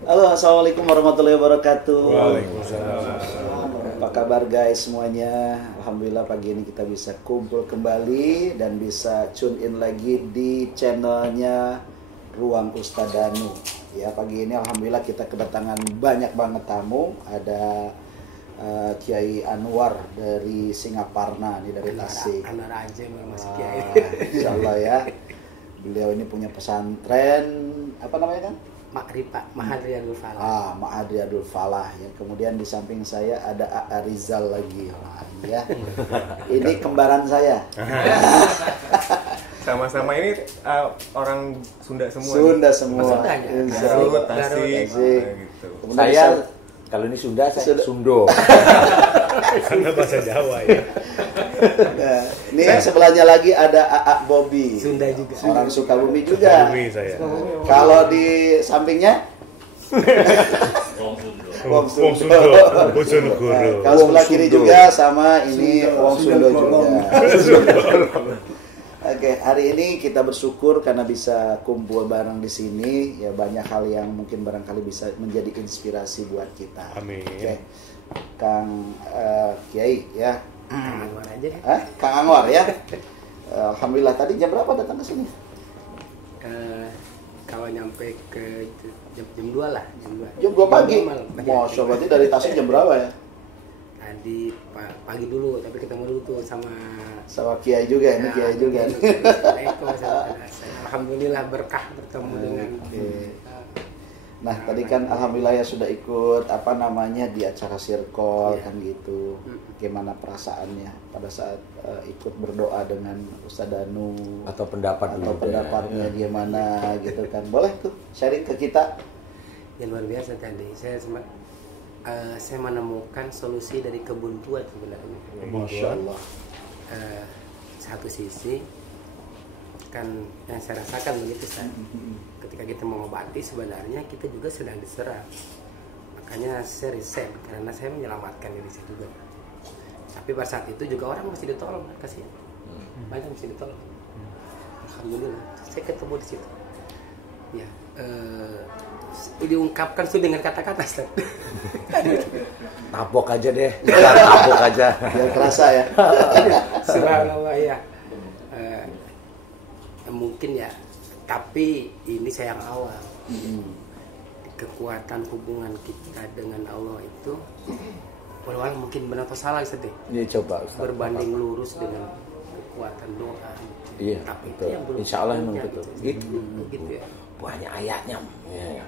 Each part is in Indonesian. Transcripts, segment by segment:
Halo, assalamualaikum warahmatullahi wabarakatuh. Waalaikumsalam. Apa kabar guys semuanya? Alhamdulillah pagi ini kita bisa kumpul kembali dan bisa tune in lagi di channelnya Ruang Ustadz Danu. Ya, pagi ini alhamdulillah kita kedatangan banyak banget tamu. Ada Kiai Anwar dari Singaparna nih, dari Tasik. Anwar aja masih Kiai. Insyaallah ya. Beliau ini punya pesantren apa namanya kan? Ma'hadriyadul Falah. Ma'hadriyadul Falah ya. Kemudian di samping saya ada A.A. Rizal lagi ya. Ini kembaran saya. Sama-sama ini orang Sunda semua. Sunda semua. Garut, Tasik, gitu. Saya kalau ini Sunda, saya Sundo. Karena bahasa Jawa ya. Nah, ini sebelahnya lagi ada A.A. Bobby. Sunda juga. Orang Sukabumi juga. Sukabumi saya. Kalau di sampingnya Wong Sundo. Bojonegoro. Kalau sebelah kiri juga sama ini Wong Sundo juga. Oke, hari ini kita bersyukur karena bisa kumpul bareng di sini. Ya, banyak hal yang mungkin barangkali bisa menjadi inspirasi buat kita. Amin. Oke, Kang Kiai ya. Anwar aja. Kang Anwar ya. Alhamdulillah, tadi jam berapa datang ke sini? Kalau nyampe ke jam 2 lah, jam 2. Jam 2 pagi. Malam. Masya berarti dari Tasik jam berapa ya? Tadi pagi dulu, tapi ketemu dulu tuh sama Kiai juga, ini Kiai juga. Alhamdulillah berkah bertemu dengan. Nah, tadi kan alhamdulillah ya sudah ikut di acara circle kan gitu. Gimana perasaannya pada saat ikut berdoa dengan Ustadz Danu Atau pendapatnya gimana gitu kan. Boleh tuh sharing ke kita. Ya luar biasa tadi. Saya menemukan solusi dari kebuntuan sebenarnya. Masya Allah. Satu sisi kan yang saya rasakan begitu ketika kita mengobati sebenarnya kita juga sedang diserang, makanya saya resign karena saya menyelamatkan diri saya juga, tapi pada saat itu juga orang mesti ditolong, kasihan banyak mesti ditolong. Alhamdulillah saya ketemu di situ ya, diungkapkan sudah dengan kata-kata Tapok aja deh, tapok aja. Biar kerasa ya. Subhanallah ya. Mungkin ya, tapi ini saya yang awal. Kekuatan hubungan kita dengan Allah itu walau mungkin benar atau salah sedih. Ini coba Ustaz. Berbanding lurus dengan kekuatan doa. Iya, tapi betul. itu yang belum Insya Allah memang punya, betul. Gitu ya. Banyak ayatnya. Ya.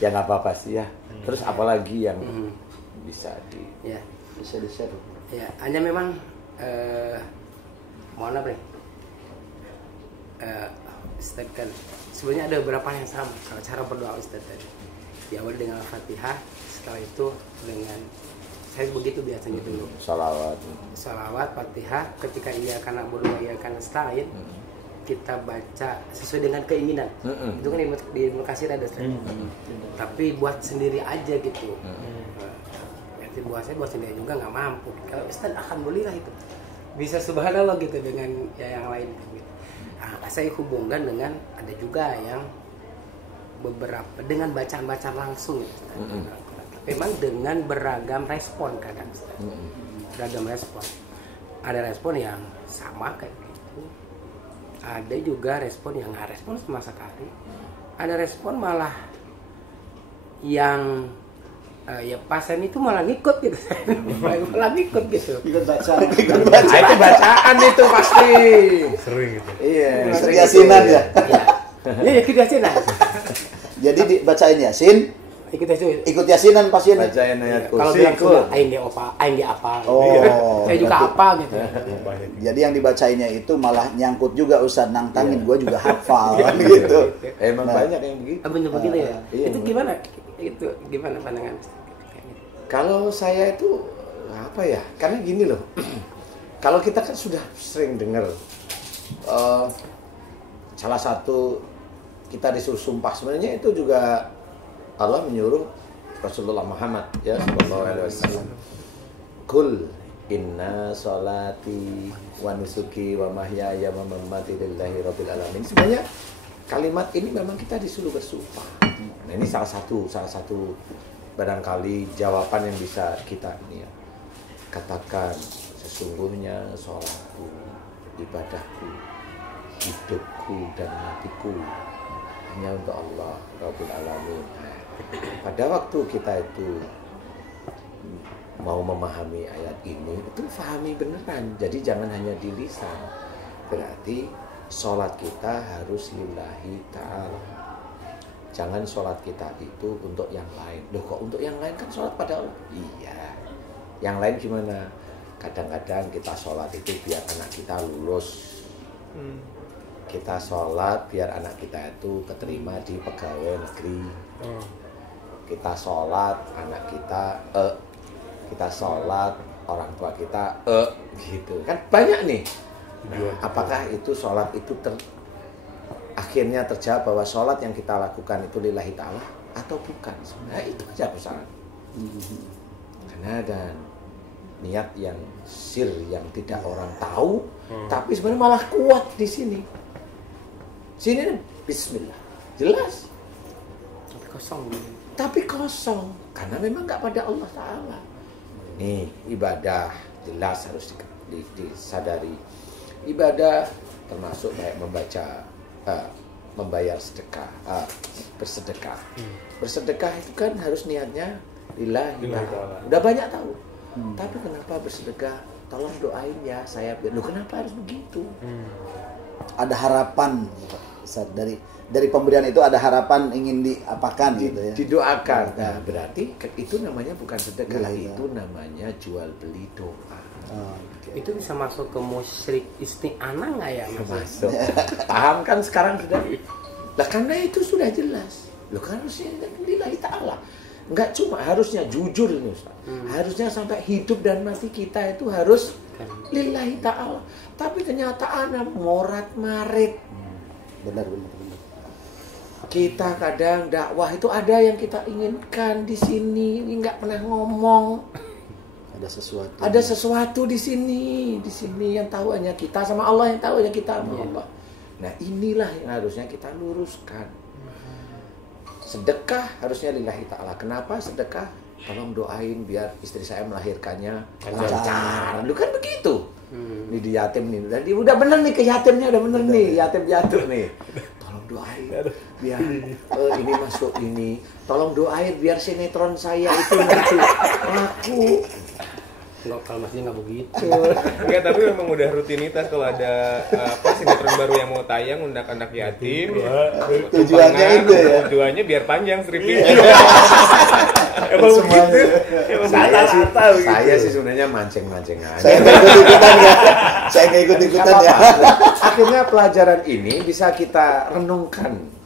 Ya nggak apa-apa sih ya. Terus apalagi yang bisa Bisa di-share. Ya, hanya memang mohon maaf nih. Ustaz kan sebenarnya ada beberapa yang sama kalau cara berdoa Ustaz tadi. Diawali dengan Al-Fatihah, setelah itu dengan saya begitu biasanya dulu. Salawat, Fatihah, ketika iya karena berdoa iya karena nasta'in, kita baca sesuai dengan keinginan. Itu kan di Ibnu Katsir ada Ustaz. Tapi buat sendiri aja gitu. Berarti buat sendiri juga nggak mampu. Kalau Ustaz alhamdulillah itu bisa subhanallah gitu dengan yang lain gitu. Saya hubungkan dengan ada juga yang beberapa dengan bacaan-bacaan langsung gitu. Memang dengan beragam respon kadang beragam respon. Ada respon yang sama kayak gitu, ada juga respon yang nggak respon sama sekali, ada respon malah yang ya pasien itu malah ngikut gitu. Malah ngikut gitu. Ikut baca. Itu bacaan itu pasti. Sering gitu. Iya, yasinan ya. Iya, ikut yasinan. Jadi dibacain yasin, ikut yasinan pasien. Bacain ayat Kalau kursi. bilang Sunda, aing dia apa. Oh. Saya juga apa gitu. Jadi yang dibacainnya itu malah nyangkut juga Ustaz, nantangin gua juga hafal kan gitu. Emang banyak yang begitu. Bener begitu ya. Iya. Itu gimana? Itu gimana pandangan? Kalau saya itu apa ya? Karena gini loh. Kalau kita kan sudah sering dengar salah satu kita disuruh sumpah, sebenarnya itu juga Allah menyuruh Rasulullah Muhammad ya sallallahu alaihi wasallam. Kul inna sholati wa nusuki wa mahyaya wa mamati lillahi rabbil alamin. Sebenarnya kalimat ini memang kita disuruh bersumpah. Nah, ini salah satu barangkali jawaban yang bisa kita katakan, sesungguhnya sholatku, ibadahku, hidupku dan matiku hanya untuk Allah Rabbul Alamin. Pada waktu kita itu mau memahami ayat ini, itu fahami beneran. Jadi jangan hanya di lisan. Berarti sholat kita harus lillahi ta'ala. Jangan sholat kita itu untuk yang lain. Loh kok untuk yang lain, kan sholat pada Allah? Iya. Yang lain gimana? Kadang-kadang kita sholat itu biar anak kita lulus. Kita sholat biar anak kita itu keterima di pegawai negeri. Kita sholat anak kita kita sholat orang tua kita gitu kan banyak nih. Nah, apakah itu sholat itu akhirnya terjawab bahwa sholat yang kita lakukan itu lillahi ta'ala atau bukan? Sebenarnya itu aja persoalan. Karena ada niat yang sir yang tidak orang tahu, tapi sebenarnya malah kuat di sini. Sini bismillah, jelas. Tapi kosong karena memang nggak pada Allah Ta'ala. Nih ibadah jelas harus disadari. Ibadah termasuk kayak membayar sedekah, bersedekah. Bersedekah itu kan harus niatnya lillahi ta'ala. Udah banyak tahu. Tapi kenapa bersedekah? Tolong doain ya saya. Loh kenapa harus begitu? Ada harapan dari pemberian itu, ada harapan ingin diapakan gitu ya. Didoakan. Nah, berarti itu namanya bukan sedekah, itu namanya jual beli doa. Itu bisa masuk ke musyrik isti'anah nggak ya? Masuk. Paham kan sekarang sudah? Lah karena itu sudah jelas. Loh kan harusnya lillahi ta'ala. Enggak cuma harusnya jujur ini Ustaz. Harusnya sampai hidup dan mati kita itu harus lillahi ta'ala. Tapi kenyataannya morat-marit. Benar. Kita kadang dakwah itu ada yang kita inginkan di sini, nggak pernah ngomong. Ada sesuatu di sini yang tahu hanya kita sama Allah, yang tahu hanya kita sama Allah. Nah inilah yang harusnya kita luruskan. Sedekah harusnya lillahi ta'ala. Kenapa sedekah? Tolong doain biar istri saya melahirkannya lancar. Lu kan begitu. Ini di yatim nih. Udah bener nih ke yatimnya, udah bener nih. Yatim jatuh nih. Tolong doain biar ini masuk ini. Tolong doain biar sinetron saya itu nanti laku. Enggak, kalau masih nggak begitu. Enggak, tapi memang udah rutinitas kalau ada sinetron baru yang mau tayang undang anak yatim. Tujuannya itu ya. Tujuannya biar panjang stripnya. Emang begitu? Saya sih sebenarnya mancing-mancing aja. Saya nggak ikut-ikutan ya. Akhirnya pelajaran ini bisa kita renungkan.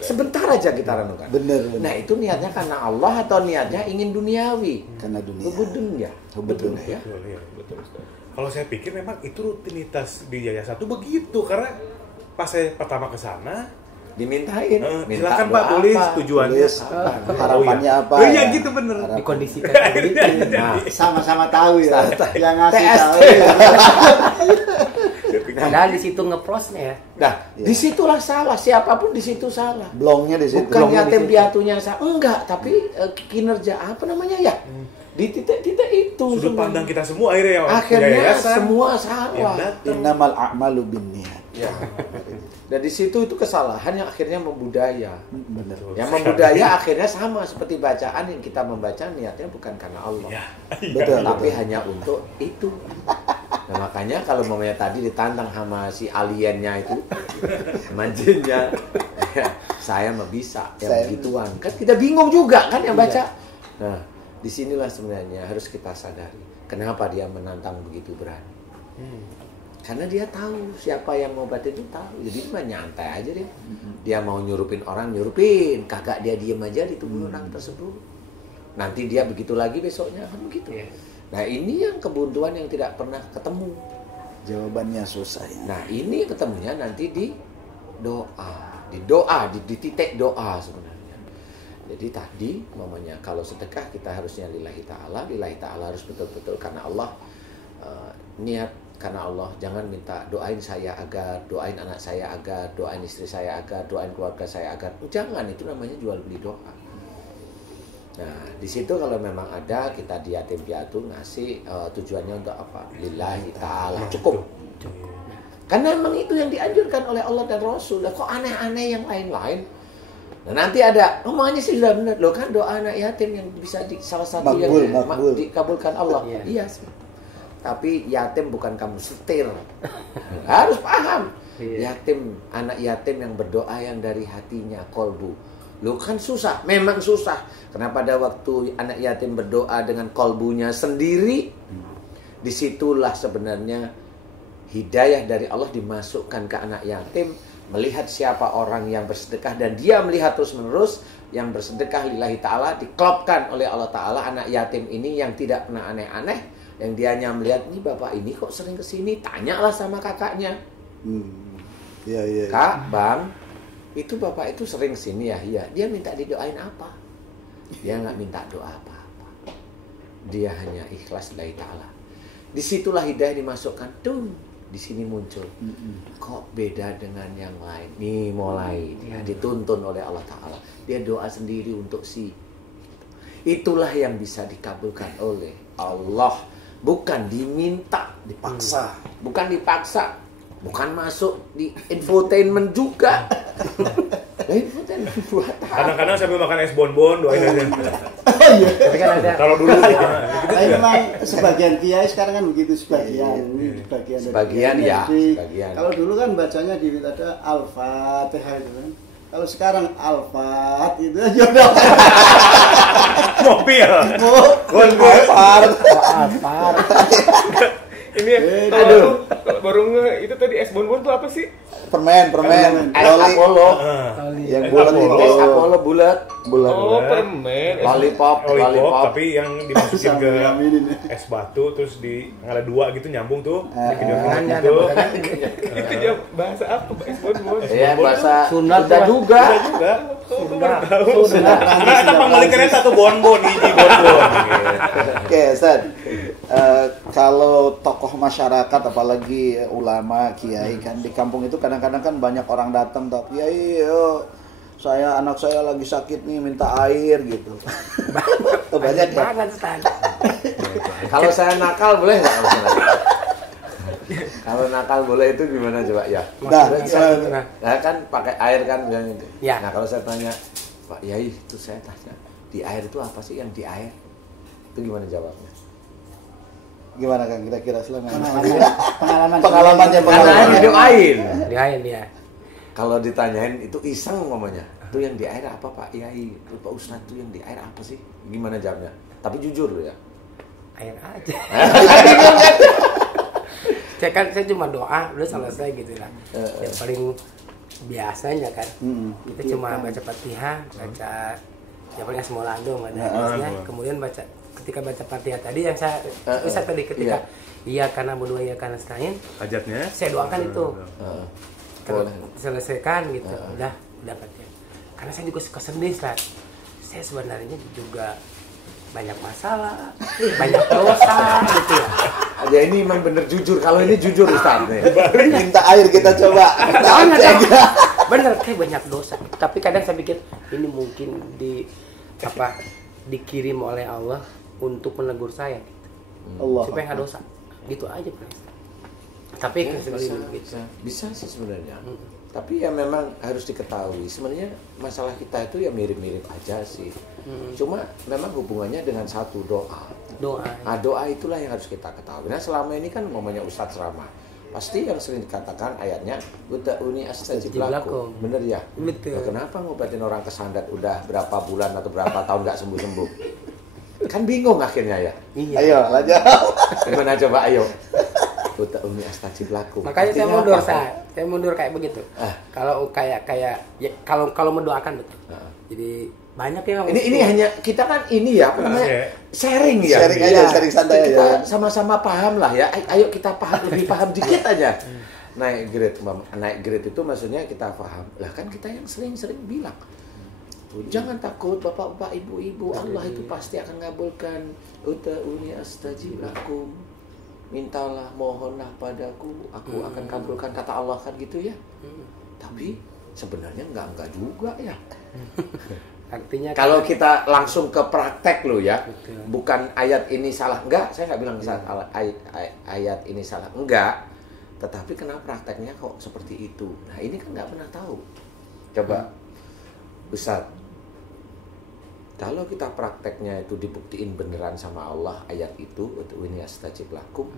Sebentar aja kita renungkan. Bener. Nah itu niatnya karena Allah atau niatnya ingin duniawi? Karena dunia. Betul ya. Betul. Kalau saya pikir memang itu rutinitas di yayasan itu begitu, karena pas saya pertama ke sana dimintain. Silakan Pak tulis tujuannya apa, harapannya apa. Oh iya gitu bener. Dikondisikan begitu. Nah, sama-sama tahu ya. Yang ngasih TST. tahu. Padahal di situ ngeprosnya ya. Nah, disitulah salah. Siapapun di situ salah. Blongnya di situ. Bukan yatim piatunya salah. Enggak, tapi kinerja apa namanya ya? Di titik-titik itu. Sudut pandang kita semua akhirnya yayasan, semua salah. Innamal a'malu binniyat. Ya. Dan di situ itu kesalahan yang akhirnya membudaya. Benar. Yang membudaya akhirnya sama seperti bacaan yang kita membaca niatnya bukan karena Allah. Ya. Betul. Tapi hanya untuk itu. Nah, makanya kalau mamanya tadi ditantang sama si aliennya itu, manjinnya, ya, saya mah bisa yang begituan. Kan kita bingung juga kan yang baca. Nah, disinilah sebenarnya harus kita sadari kenapa dia menantang begitu berani. Karena dia tahu siapa yang mau baca itu tahu. Jadi mah nyantai aja dia. Dia mau nyurupin orang, nyurupin. Kagak dia diem aja di tubuh orang tersebut. Nanti dia begitu lagi besoknya kan begitu. Nah ini yang kebuntuan yang tidak pernah ketemu. Jawabannya susah ya. Nah ini ketemunya nanti di doa. Di titik doa sebenarnya. Jadi tadi mamanya kalau sedekah kita harusnya lillahi ta'ala. Lillahi ta'ala harus betul-betul karena Allah niat karena Allah, jangan minta doain saya agar, doain anak saya agar, doain istri saya agar, doain keluarga saya agar. Jangan, itu namanya jual beli doa. Nah, di situ kalau memang ada, kita di yatim piatu ngasih tujuannya untuk apa? Lillahi ta'ala, cukup. Karena memang itu yang dianjurkan oleh Allah dan Rasul. Kok aneh-aneh yang lain-lain? Nah, nanti ada omongannya sih sudah benar loh, kan doa anak yatim yang bisa salah satu makbul, yang makbul. dikabulkan Allah. Iya. Tapi yatim bukan kamu setir. Harus paham. Yatim, anak yatim yang berdoa yang dari hatinya, kolbu. Loh kan susah, memang susah. Karena pada waktu anak yatim berdoa dengan kolbunya sendiri, disitulah sebenarnya hidayah dari Allah dimasukkan ke anak yatim, melihat siapa orang yang bersedekah dan dia melihat terus-menerus yang bersedekah lillahi ta'ala, diklopkan oleh Allah ta'ala anak yatim ini yang tidak pernah aneh-aneh, yang dia hanya melihat, nih bapak ini kok sering kesini, tanyalah sama kakaknya. Kak, bang, itu bapak itu sering sini ya, iya. Dia minta didoain apa? Dia nggak minta doa apa-apa. Dia hanya ikhlas lillahi ta'ala. Disitulah hidayah dimasukkan. Di sini muncul. Kok beda dengan yang lain? Nih mulai dia dituntun oleh Allah Ta'ala. Dia doa sendiri untuk si. Itulah yang bisa dikabulkan oleh Allah. Bukan diminta, dipaksa. Bukan dipaksa. Bukan masuk di infotainment juga. Infotainment buat apa? Kadang-kadang sambil makan es bonbon doain aja. Tapi kan ada. Kalau dulu gitu. Memang sebagian kiai sekarang kan begitu, sebagian Sebagian ya, sebagian. Kalau dulu kan bacanya di ada Al-Fatihah itu kan. Kalau sekarang Al-Fat itu aja udah Mobil. Al-Fat. Ini kalau baru itu tadi es bonbon tuh apa sih? Permen. Es Apollo. Yang bulat itu. Es Apollo bulat. Oh, permen. Lollipop. Tapi yang dimasukin ke es batu terus ada dua gitu nyambung tuh. Gitu. Itu dia bahasa apa? Es bonbon. Iya, bahasa Sunda juga. Karena itu pangmalikannya satu bonbon, hiji bonbon. Oke, Ustaz. Kalau tokoh masyarakat apalagi ulama, kiai kan di kampung itu kadang-kadang kan banyak orang datang, tapi kiai, anak saya lagi sakit nih minta air gitu. Banyak ya. Kalau saya nakal boleh nggak? Kalau nakal boleh itu gimana coba ya? Nah kan pakai air kan bilang itu. Ya. Nah kalau saya tanya, Pak Yai itu saya tanya, di air itu apa sih yang di air? Itu gimana jawabnya? Gimana kan kira-kira selama Pengalamannya Didoain. Diain ya. Kalau ditanyain itu iseng ngomongnya. Itu yang di air apa Pak Yai? Pak Ustadz itu yang di air apa sih? Gimana jawabnya? Tapi jujur ya. Air aja. Saya cuma doa udah selesai gitu lah. Yang paling biasanya kan kita cuma baca Fatihah, baca ya paling Asmaul-Adom ada kemudian ketika baca Fatihah tadi yang saya tadi ketika iya karena berdua iya karena stain Hajatnya saya doakan itu kalau selesaikan gitu udah Fatihah. Karena saya juga suka sedih Ustaz. Saya sebenarnya juga banyak masalah, banyak dosa gitu ya. Ya ini memang bener jujur. Kalau ini jujur Ustaz nih. minta air kita coba. Bener kayak banyak dosa. Tapi kadang saya pikir ini mungkin dikirim oleh Allah untuk menegur saya gitu. Allah. Supaya nggak dosa. Gitu aja Pak. Tapi bisa sih sebenarnya. Tapi ya memang harus diketahui sebenarnya masalah kita itu ya mirip-mirip aja sih. Cuma memang hubungannya dengan satu doa. Nah, doa itulah yang harus kita ketahui. Nah selama ini kan ngomongnya Ustadz Rama, pasti yang sering dikatakan ayatnya ud'uni astajib lakum. Bener ya? Betul. Nah, kenapa ngobatin orang kesandat udah berapa bulan atau berapa tahun nggak sembuh-sembuh? Kan bingung akhirnya ya. Iya. Ayo lanjut. Gimana coba ayo. Ud'uni astajib lakum. Makanya saya mundur kayak begitu. Kalau kayak ya, kalau mendoakan betul. Jadi banyak yang ini hanya kita kan ini ya apa namanya sharing ya. Sharing aja, sharing santai kita aja. Sama-sama paham lah ya. Ayo kita lebih paham dikit aja. Naik grade itu maksudnya kita paham. Lah kan kita yang sering-sering bilang jangan takut bapak-bapak, ibu-ibu, Allah itu pasti akan ngabulkan. Ud'uni astajib lakum. mintalah, mohonlah padaku, aku akan kabulkan, kata Allah kan gitu ya. Tapi sebenarnya enggak juga ya. Artinya kalau kita langsung ke praktek loh ya, betul. Bukan ayat ini salah, enggak, saya nggak bilang ayat ini salah, enggak. Tetapi kenapa prakteknya kok seperti itu? Nah ini kan nggak pernah tahu. Coba Ustaz, kalau kita prakteknya itu dibuktiin beneran sama Allah ayat itu, ini astajib lakum,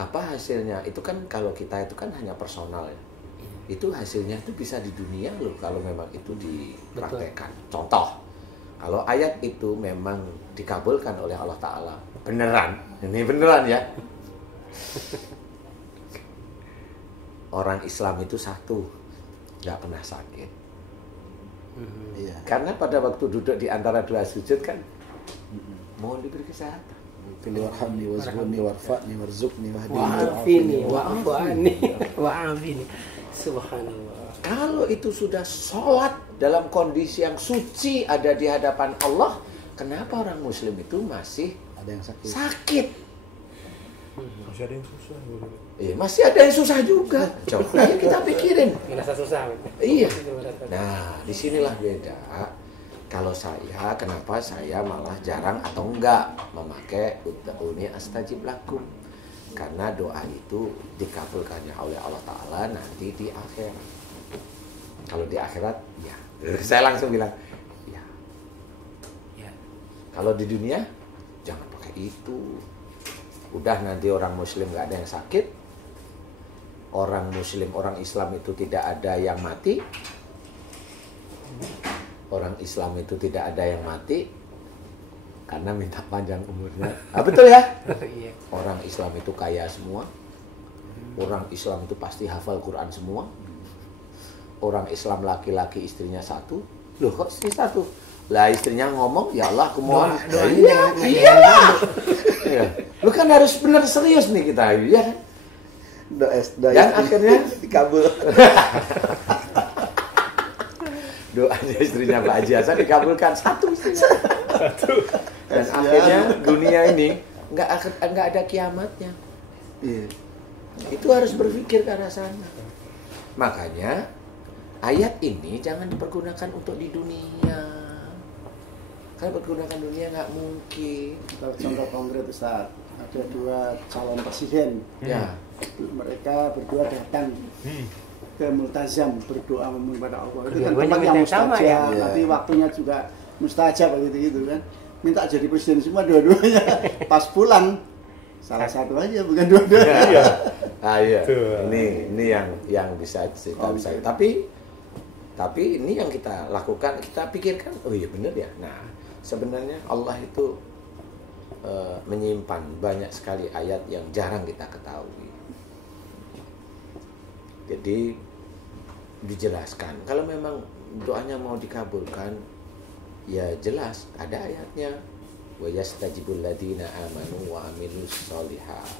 apa hasilnya? Itu kan kalau kita itu kan hanya personal ya. Itu hasilnya itu bisa di dunia loh kalau memang itu dipraktekkan. Contoh, kalau ayat itu memang dikabulkan oleh Allah Ta'ala beneran, ini beneran ya, orang Islam itu satu, nggak pernah sakit. Karena pada waktu duduk di antara dua sujud kan mohon diberi kesehatan. Fili warhamni wazhurni warfa'ni warzukni wahdini wa'afani wa'afini. Subhanallah. Kalau itu sudah sholat dalam kondisi yang suci ada di hadapan Allah, kenapa orang Muslim itu masih ada yang sakit? Masih ada yang susah. Masih ada yang susah juga. Coba kita pikirin. Merasa susah. Iya. Nah, disinilah beda. Kalau saya, kenapa saya malah jarang atau enggak memakai ud'uni astajib lakum? Karena doa itu dikabulkannya oleh Allah Ta'ala nanti di akhirat. Kalau di akhirat, ya. Saya langsung bilang, ya. Kalau di dunia, jangan pakai itu. Udah nanti orang Muslim gak ada yang sakit. Orang Muslim, orang Islam itu tidak ada yang mati. Orang Islam itu tidak ada yang mati karena minta panjang umurnya. Betul ya? Orang Islam itu kaya semua. Orang Islam itu pasti hafal Quran semua. Orang Islam laki-laki istrinya satu. Loh kok istri satu? Lah istrinya ngomong, ya Allah aku mohon. Iya. Lu kan harus benar serius nih kita, ya kan? Dan akhirnya dikabul. Doanya istrinya Pak Haji Hasan dikabulkan satu istrinya. Dan akhirnya dunia ini nggak ada kiamatnya. Itu harus berpikir ke arah sana. Makanya ayat ini jangan dipergunakan untuk di dunia. Kalau pergunakan dunia nggak mungkin. Contoh konkret Ustaz, ada dua calon presiden. Ya. Mereka berdua datang ke multazam berdoa memohon pada Allah. Itu kan tempat yang sama, mustajab, ya? nanti waktunya juga mustajab gitu kan. Minta jadi presiden semua dua-duanya. Pas pulang salah satu aja bukan dua-duanya. Iya. Iya. Ini yang bisa kita bisa. Tapi ini yang kita lakukan, kita pikirkan, oh iya benar ya. Nah, sebenarnya Allah itu menyimpan banyak sekali ayat yang jarang kita ketahui. Jadi dijelaskan kalau memang doanya mau dikabulkan, ya jelas ada ayatnya, wa yastajibul ladina amanu wa amilus sholihat,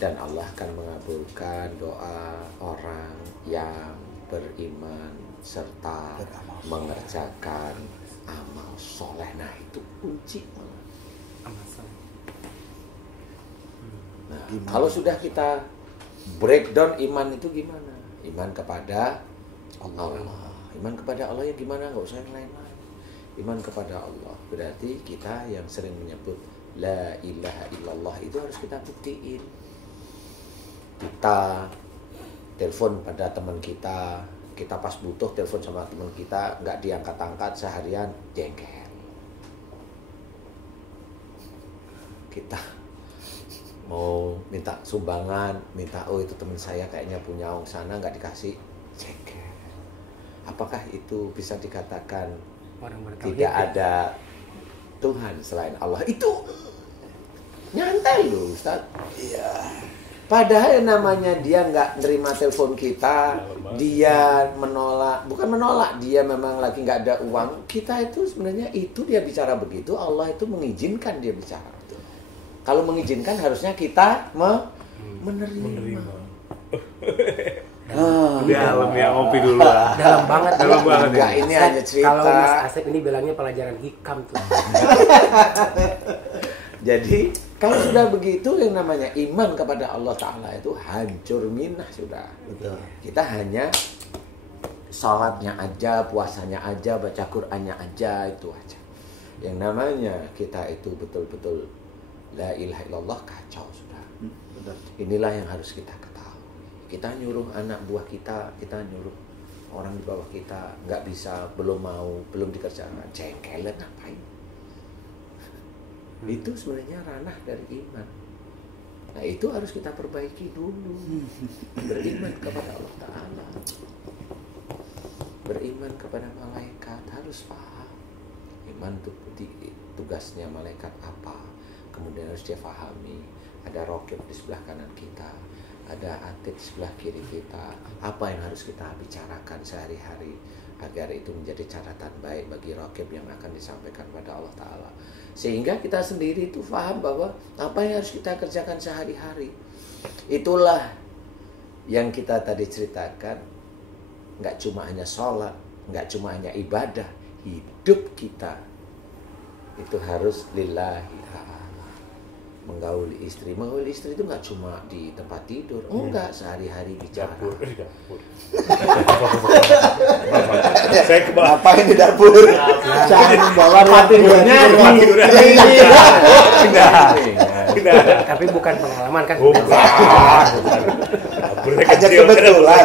dan Allah akan mengabulkan doa orang yang beriman serta mengerjakan amal soleh. Nah itu kunci. Nah, kalau sudah kita breakdown iman itu gimana? Iman kepada Allah. Iman kepada Allah ya gimana? Nggak usah yang lain-lain. Iman kepada Allah berarti kita yang sering menyebut la ilaha illallah itu harus kita buktiin. Kita telepon pada teman kita pas butuh telepon sama teman kita nggak diangkat-angkat seharian, jengkel. Kita mau minta sumbangan, oh itu teman saya kayaknya punya uang sana nggak dikasih, jengkel. Apakah itu bisa dikatakan tidak ada Tuhan selain Allah? Itu nyantai loh Ustaz. Iya. Padahal namanya dia nggak nerima telepon kita, dia bukan menolak, dia memang lagi nggak ada uang. Kita itu sebenarnya itu dia bicara begitu, Allah itu mengizinkan dia bicara. Kalau mengizinkan harusnya kita menerima. Dalam ya, ngopi dulu. Dalam banget. Enggak, ini hanya cerita. Kalau Mas Asep ini bilangnya pelajaran hikam tuh. Jadi Kalau sudah begitu yang namanya iman kepada Allah Ta'ala itu hancur minah sudah. Betul. Kita hanya sholatnya aja, puasanya aja, baca Qur'annya aja, itu aja. Yang namanya kita itu betul-betul la ilaha illallah, kacau sudah. Betul. Inilah yang harus kita ketahui. Kita nyuruh anak buah kita nyuruh orang di bawah kita, nggak bisa, belum mau, belum dikerjakan, jengkelan ngapain? Itu sebenarnya ranah dari iman. Nah itu harus kita perbaiki dulu. Beriman kepada Allah Ta'ala, beriman kepada malaikat, harus paham iman itu tugasnya malaikat apa, kemudian harus dia pahami. Ada rokib di sebelah kanan kita, ada atid di sebelah kiri kita, apa yang harus kita bicarakan sehari-hari agar itu menjadi catatan baik bagi rokib yang akan disampaikan pada Allah Ta'ala. Sehingga kita sendiri itu paham bahwa apa yang harus kita kerjakan sehari-hari. Itulah yang kita tadi ceritakan. Nggak cuma hanya sholat, nggak cuma hanya ibadah, hidup kita itu harus lillahi ta'ala. Menggauli istri itu nggak cuma di tempat tidur, enggak, sehari-hari bicara. Saya Ngapain di dapur? Jangan membawa ruang tidurnya Tapi bukan pengalaman kan? aja kebetulan.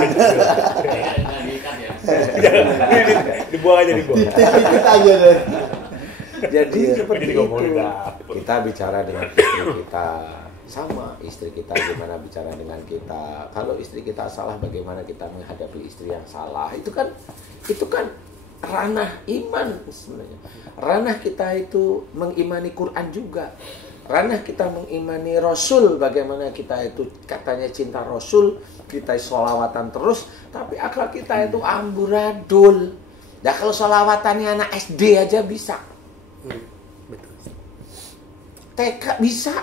Dibuang aja, dibuang. Dikit aja deh. Jadi seperti itu. Dapur. Kita bicara dengan istri kita, sama istri kita gimana bicara dengan kita. Kalau istri kita salah, bagaimana kita menghadapi istri yang salah. Itu kan ranah iman sebenarnya. Ranah kita itu mengimani Quran juga. Ranah kita mengimani Rasul, bagaimana kita itu katanya cinta Rasul, kita sholawatan terus, tapi akhlak kita itu amburadul. Nah kalau sholawatannya anak SD aja bisa, Betul. TK bisa.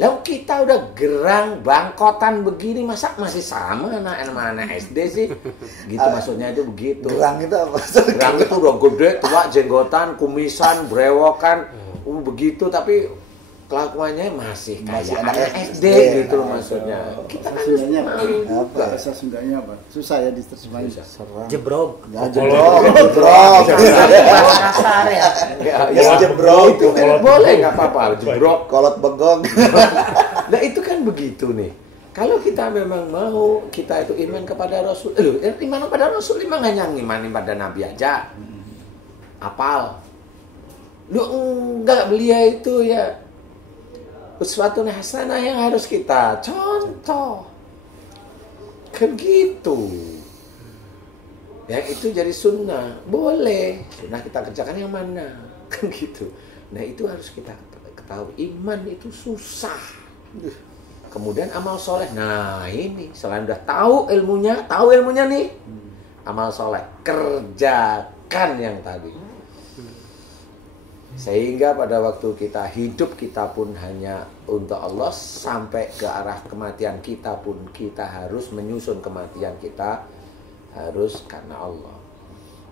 Lalu kita udah gerang, bangkotan begini, masa masih sama anak SD sih? Gitu maksudnya itu begitu. Gerang itu apa? Gerang itu udah gede, tua, jenggotan, kumisan, brewokan, begitu, tapi kelakuannya masih kayak anak SD gitu loh maksudnya. Kita Bahasa harus Sundanya mau apa? Bahasa Sundanya apa? Susah ya diterjemahin. Jebrok. Ya, jebrok. Kasar ya. Ya, jebrok itu. Boleh nggak apa-apa, jebrok. Kolot begong. Nah itu kan begitu nih. Kalau kita memang mau kita itu iman kepada Rasul, iman kepada Rasul, iman hanya iman pada Nabi aja. Apal. Lu enggak, belia itu ya uswatun hasanah yang harus kita contoh. Kan gitu. Ya itu jadi sunnah. Boleh. Sunnah kita kerjakan yang mana? Kan gitu. Nah itu harus kita ketahui. Iman itu susah. Kemudian amal soleh. Nah ini selain udah tahu ilmunya nih. Amal soleh. Kerjakan yang tadi. Sehingga pada waktu kita hidup, kita pun hanya untuk Allah, sampai ke arah kematian kita pun kita harus menyusun kematian kita harus karena Allah.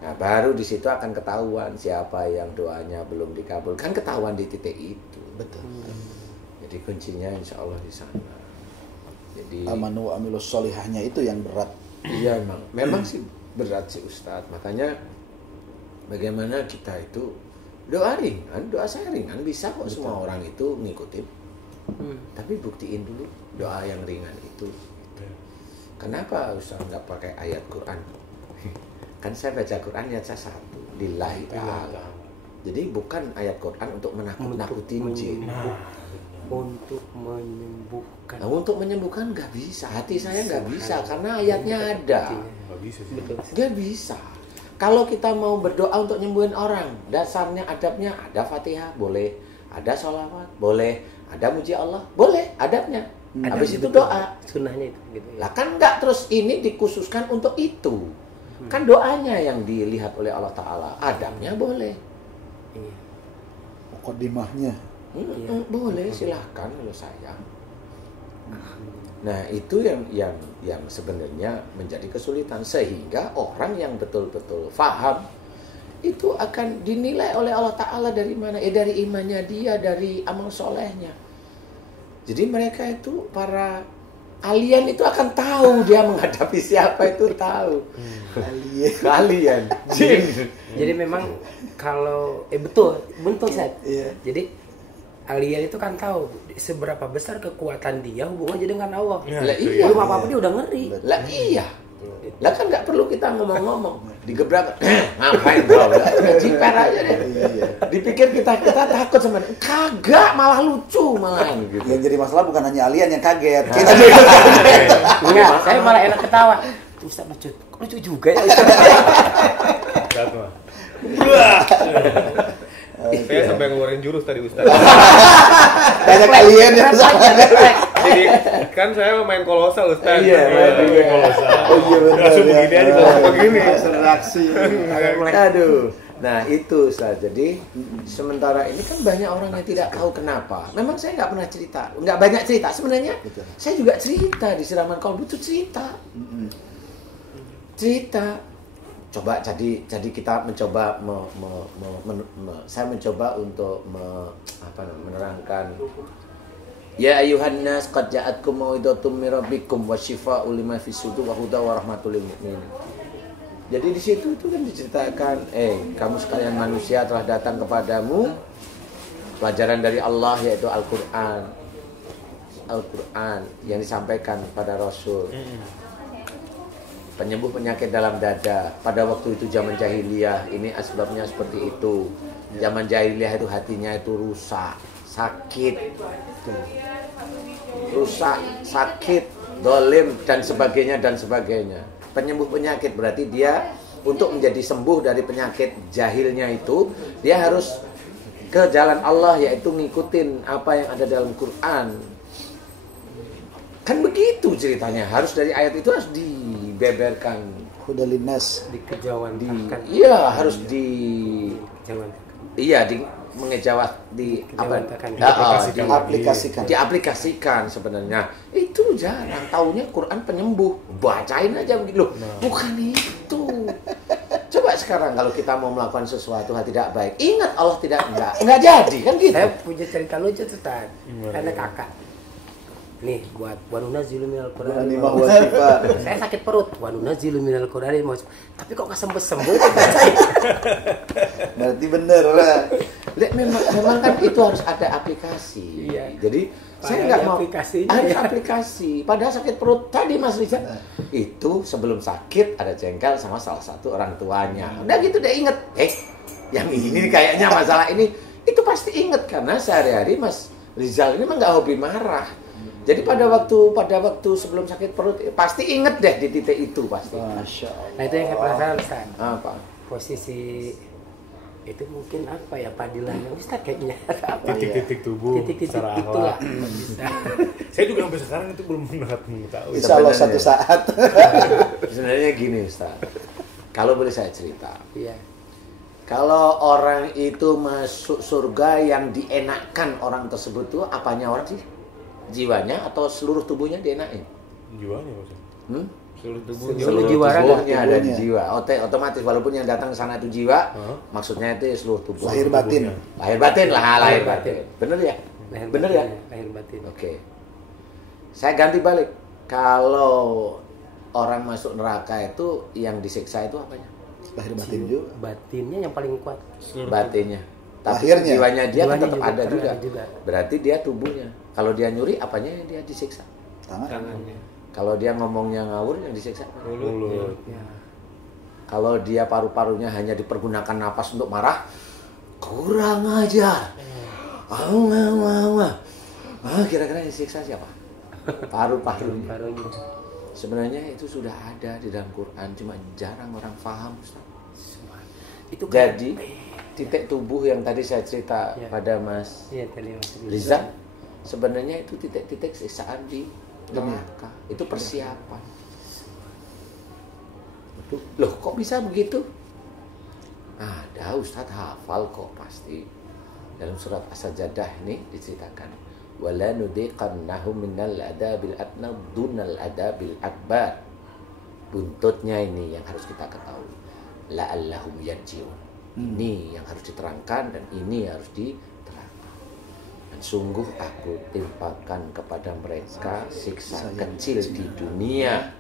Nah baru di situ akan ketahuan siapa yang doanya belum dikabulkan, ketahuan di titik itu. Betul. Jadi kuncinya insya Allah di sana. Jadi Amanu wa amilus sholihahnya itu yang berat. iya memang sih berat sih Ustadz. Makanya bagaimana kita itu doa ringan, doa saya ringan, bisa kok. Betul. Semua orang itu ngikutin. Tapi buktiin dulu doa yang ringan itu. Kenapa Ustaz nggak pakai ayat Quran? Kan saya baca Quran ayat 1, lillahi ta'ala. Jadi bukan ayat Quran untuk menakut-nakutin jin. Untuk menyembuhkan. Nah, untuk menyembuhkan nggak bisa. Hati saya nggak bisa karena ayatnya ada. Nggak bisa sih. Nggak bisa. Kalau kita mau berdoa untuk nyembuhin orang, dasarnya adabnya ada Fatihah, boleh. Ada sholawat, boleh. Ada muji Allah, boleh. Adabnya. Habis itu doa. Sunnahnya itu gitu ya. Lah kan enggak terus ini dikhususkan untuk itu. Kan doanya yang dilihat oleh Allah Ta'ala. Adabnya boleh. Iya. Muqaddimahnya. Boleh, silahkan kalau sayang. Nah itu yang sebenarnya menjadi kesulitan, sehingga orang yang betul-betul faham itu akan dinilai oleh Allah Ta'ala dari mana? Dari imannya dia, dari amal solehnya. Jadi mereka itu para alien itu akan tahu dia menghadapi siapa itu tahu. Alien. Jadi memang kalau betul Seth. Iya. Jadi alien itu kan tahu seberapa besar kekuatan dia hubungannya dengan Allah. Lah iya. Belum apa-apa dia udah ngeri. Lah iya. Lah kan nggak perlu kita ngomong-ngomong, digebrak, ngapain bro? Jiper aja deh. Dipikir kita takut sama dia. Kagak, malah lucu malah gitu. Yang jadi masalah bukan hanya alien yang kaget. Kita Enggak, saya malah enak ketawa. Ustaz lucu juga ya Ustaz. Saya sampai ngeluarin jurus tadi Ustaz. banyak alien yang Jadi kan saya main kolosal Ustaz. Iya, main kolosal. Oh iya benar. Langsung begini aja kalau begini. Reaksi. Aduh. Nah itu Ustaz. Jadi sementara ini kan banyak orang yang tidak tahu kenapa. Memang saya nggak pernah cerita, nggak banyak cerita sebenarnya. Betul. Saya juga cerita di Siraman Kolbu itu cerita. Coba jadi kita mencoba saya mencoba untuk menerangkan. Ya ayuhan nas qad ja'atkum mau'izatum mir rabbikum wasyifaa'u lima fis sudur wa huda wa rahmatul lil mu'minin. Jadi di situ itu kan diceritakan, kamu sekalian manusia telah datang kepadamu pelajaran dari Allah yaitu Al-Qur'an yang disampaikan pada Rasul. Penyembuh penyakit dalam dada. Pada waktu itu zaman jahiliyah, ini asbabnya seperti itu. Zaman jahiliyah itu hatinya itu rusak, sakit, dolim dan sebagainya. Penyembuh penyakit berarti dia untuk menjadi sembuh dari penyakit jahilnya itu, dia harus ke jalan Allah yaitu ngikutin apa yang ada dalam Quran. Kan begitu ceritanya. Harus dari ayat itu harus dibeberkan. Hudalinas Dikejauhankan. Iya, harus diaplikasikan sebenarnya. Itu jarang. Taunya Quran penyembuh. Bacain aja begitu. Loh, bukan itu. Coba sekarang kalau kita mau melakukan sesuatu hal tidak baik, ingat Allah enggak jadi kan gitu. Saya punya cerita lucu tuh Tan. Karena kakak. Nih buat wanunazzilu minal qur'ani. Saya sakit perut. Wanunazzilu minal qur'ani. Tapi kok enggak sembuh-sembuh bacain. berarti bener lah. Memang kan itu harus ada aplikasi. Iya. Jadi saya nggak mau ada aplikasi. Padahal sakit perut tadi Mas Rizal itu sebelum sakit ada jengkel sama salah satu orang tuanya. Udah gitu udah inget. Yang ini kayaknya masalah ini itu pasti inget karena sehari-hari Mas Rizal ini memang nggak hobi marah. Jadi pada waktu sebelum sakit perut pasti inget deh di titik itu pasti. Masya Allah. Nah itu yang saya penasaran Ustaz. Apa? Posisi itu mungkin apa ya padilahnya Ustaz kayaknya. Titik-titik tubuh Titik-titik secara itulah. akhlak. Saya juga sampai sekarang itu belum mengetahui. Insya Allah satu saat. Sebenarnya gini Ustaz. Kalau boleh saya cerita. Iya. Kalau orang itu masuk surga yang dienakkan orang tersebut tuh apanya orang sih? Jiwanya atau seluruh tubuhnya dienakin? Jiwanya maksudnya. Seluruh Seluruh jiwa tubuhnya dan jiwa. Otomatis walaupun yang datang ke sana itu jiwa, maksudnya itu seluruh tubuh. Lahir batin. Lahir batin. Bener ya? Bener ya? Lahir batin. Oke. Saya ganti balik. Kalau orang masuk neraka itu yang disiksa itu apanya? Lahir batin juga. Batinnya yang paling kuat. Batinnya. Tapi Lahirnya. jiwanya dia kan Jiwanya tetap ada juga. juga. Berarti dia tubuhnya. Kalau dia nyuri, apanya yang dia disiksa? tangannya. Kalau dia ngomongnya ngawur, yang disiksa. Mulut. Ya. Kalau dia paru-parunya hanya dipergunakan napas untuk marah, kurang ajar. Kira-kira yang disiksa siapa? Paru-parunya. Parunya. Sebenarnya itu sudah ada di dalam Quran, cuma jarang orang paham, Ustaz. Itu kan, Jadi titik tubuh yang tadi saya cerita Ya. pada Mas iya tadi Mas Rizal, sebenarnya itu titik-titik siksaan di neraka. Itu persiapan. Loh, kok bisa begitu? Ada Ustaz hafal kok pasti. Dalam surat As-Sajdah ini diceritakan, wala nudiqannahum minal adabil adna dunal adabil akbar. Buntutnya ini yang harus kita ketahui. La'allahum yarji'un. Ini yang harus diterangkan dan ini harus diterangkan. Sungguh aku timpakan kepada mereka siksa kecil di dunia.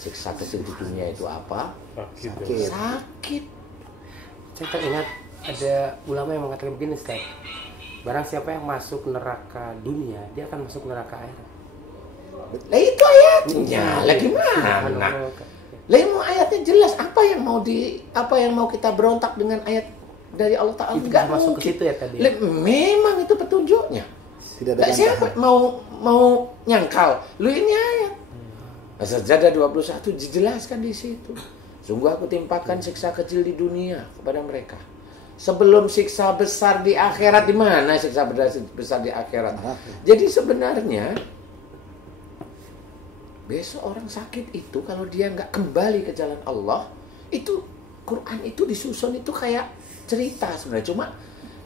Siksa kecil di dunia itu apa? Sakit. Saya teringat ada ulama yang mengatakan begini, Ustaz. Barang siapa yang masuk neraka dunia, dia akan masuk neraka akhirat. Lah itu ayatnya, lah gimana? Lah ayatnya jelas, apa yang mau kita berontak dengan ayat dari Allah Ta'ala? Enggak masuk ke situ ya tadi. Memang itu petunjuknya. Tidak ada siapa mau nyangkal. Lu ini ayat. As-Sajdah 21 dijelaskan di situ. Sungguh aku timpakan siksa kecil di dunia kepada mereka. Sebelum siksa besar di akhirat, di mana siksa besar di akhirat? Jadi sebenarnya besok orang sakit itu kalau dia nggak kembali ke jalan Allah, itu Quran itu disusun itu kayak cerita sebenarnya, cuma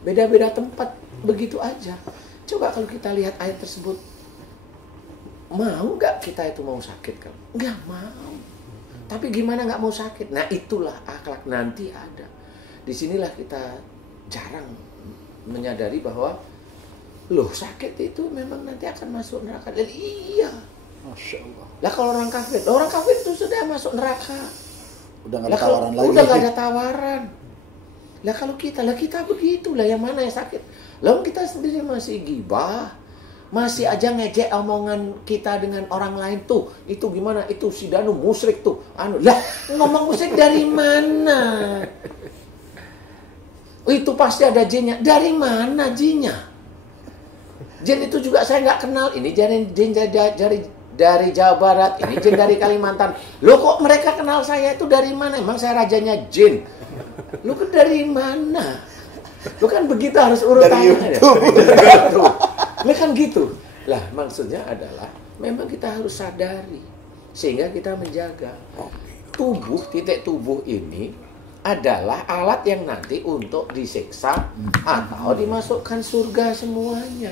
beda-beda tempat begitu aja. Coba kalau kita lihat ayat tersebut, mau nggak kita itu mau sakit kan? Nggak mau. Tapi gimana nggak mau sakit? Nah itulah akhlak nanti ada. Disinilah kita jarang menyadari bahwa loh sakit itu memang nanti akan masuk neraka. Dan iya. Masya Allah. Lah kalau orang kafir itu sudah masuk neraka. Udah nggak ada tawaran lagi. Udah nggak ada tawaran. Lah kalau kita begitulah, yang mana yang sakit? Lalu kita sendiri masih gibah, masih aja ngejek omongan kita dengan orang lain tuh. Itu gimana? Itu si Danu musyrik tuh. Lah ngomong musyrik dari mana? Itu pasti ada jinnya. Dari mana jinnya? Jin itu juga saya nggak kenal. Ini jin dari Jawa Barat, ini jin dari Kalimantan. Loh kok mereka kenal saya itu dari mana? Emang saya rajanya jin. Lu kan dari mana? Lu kan begitu harus urutannya. Dari YouTube. Lu kan gitu. Lah maksudnya adalah memang kita harus sadari sehingga kita menjaga titik tubuh ini adalah alat yang nanti untuk disiksa atau dimasukkan surga semuanya.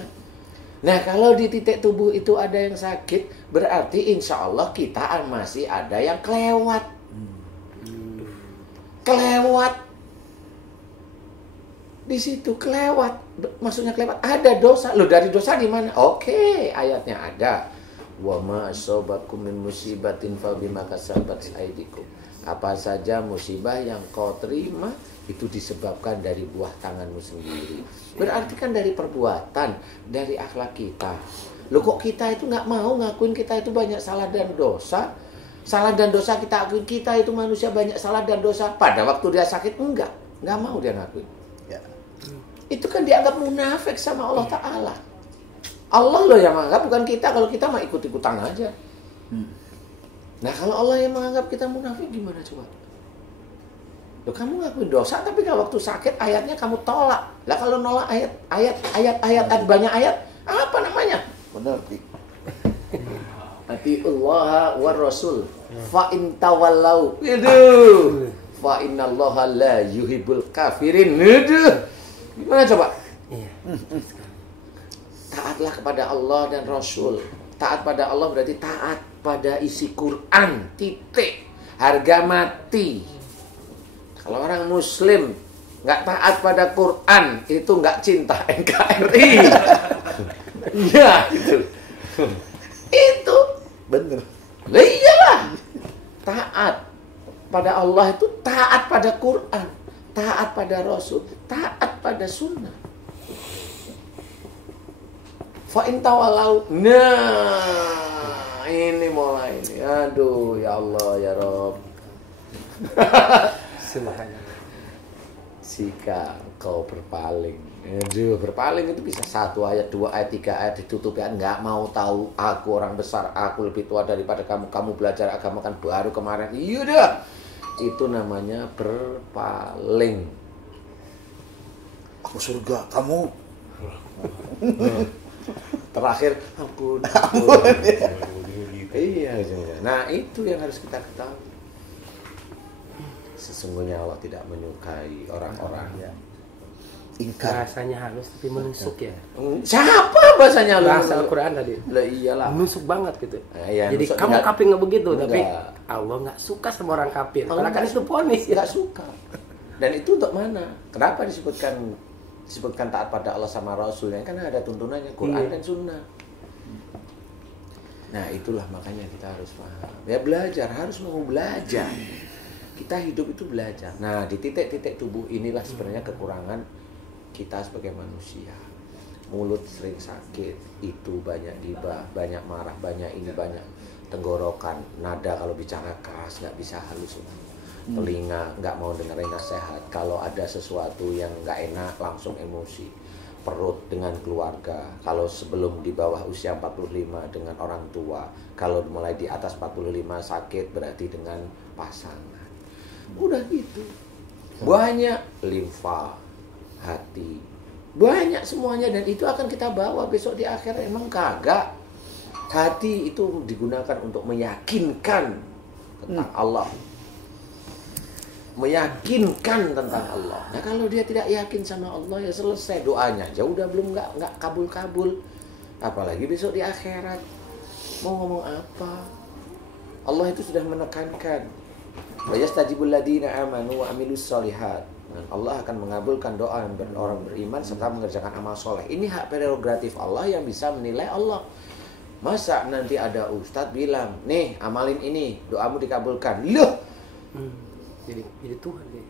Nah kalau di titik tubuh itu ada yang sakit, berarti insya Allah kita masih ada yang kelewat. Di situ kelewat, maksudnya kelewat. Ada dosa. Loh dari dosa di mana? Oke, ayatnya ada. Wa ma asabakum min musibatin fa bima kasabat aydikum. Apa saja musibah yang kau terima itu disebabkan dari buah tanganmu sendiri. Berarti kan dari perbuatan, dari akhlak kita. Loh kok kita itu nggak mau ngakuin kita itu banyak salah dan dosa? Salah dan dosa kita akuin, kita itu manusia banyak salah dan dosa. Pada waktu dia sakit nggak mau dia ngakuin. Ya. Itu kan dianggap munafik sama Allah Ta'ala. Allah loh yang menganggap, bukan kita. Kalau kita mah ikut-ikutan aja. Nah kalau Allah yang menganggap kita munafik gimana coba? Loh kamu ngakuin dosa tapi kalau waktu sakit ayatnya kamu tolak. Lah kalau nolak ayat banyak ayat apa namanya? Benar. Atiullah war rasul fa in tawallau. Fa innallaha la yuhibbul kafirin. Gimana coba? Taatlah kepada Allah dan Rasul. Taat pada Allah berarti taat pada isi Quran. Titik. Harga mati. Kalau orang Muslim nggak taat pada Quran, itu nggak cinta NKRI. Ya, itu bener. Lah iyalah. Taat pada Allah itu taat pada Quran, taat pada Rasul, taat pada Sunnah. Fa in tawalau. Nah, ini mulai ini. Aduh, ya Allah, ya Rabb. Jika kau berpaling. Aduh, berpaling itu bisa 1 ayat, 2 ayat, 3 ayat ditutupi. Nggak mau tahu, aku orang besar, aku lebih tua daripada kamu. Kamu belajar agama kan baru kemarin. Iya dah. Itu namanya berpaling. Aku surga, kamu. Terakhir, ampun. Iya. Nah, itu yang harus kita ketahui. Sesungguhnya Allah tidak menyukai orang-orang yang ingkar. Bahasanya halus tapi menusuk ya. Siapa bahasanya halus? Bahasa Al-Quran tadi. Lah iyalah. Menusuk banget gitu. Ya, jadi nusuk, kamu kafir nggak begitu, enggak. tapi Allah nggak suka sama orang kafir. Allah karena kan itu ponis ya. Nggak suka. Dan itu untuk mana? Kenapa disebutkan disebutkan taat pada Allah sama Rasulnya, kan ada tuntunannya Quran dan Sunnah. Nah itulah makanya kita harus paham. Ya belajar, harus mau belajar. Kita hidup itu belajar. Nah di titik-titik tubuh inilah sebenarnya kekurangan kita sebagai manusia. Mulut sering sakit, itu banyak gibah, banyak marah, banyak ini, banyak tenggorokan, nada kalau bicara keras nggak bisa halus. Telinga nggak mau dengerin nasihat, kalau ada sesuatu yang nggak enak langsung emosi. Perut dengan keluarga, kalau sebelum di bawah usia 45 dengan orang tua, kalau mulai di atas 45 sakit berarti dengan pasangan. Udah gitu. Banyak limfa, hati, banyak semuanya, dan itu akan kita bawa besok di akhirat. Emang kagak? Hati itu digunakan untuk meyakinkan tentang Allah, meyakinkan tentang Allah. Nah kalau dia tidak yakin sama Allah, ya selesai doanya aja udah belum nggak kabul, apalagi besok di akhirat mau ngomong apa. Allah itu sudah menekankan, wa yastajibul ladina amanu wa amilus sholihat. Allah akan mengabulkan doa orang beriman serta mengerjakan amal soleh. Ini hak prerogatif Allah yang bisa menilai Allah. Masa nanti ada ustadz bilang, nih amalin ini, doamu dikabulkan. Loh, jadi Tuhan deh.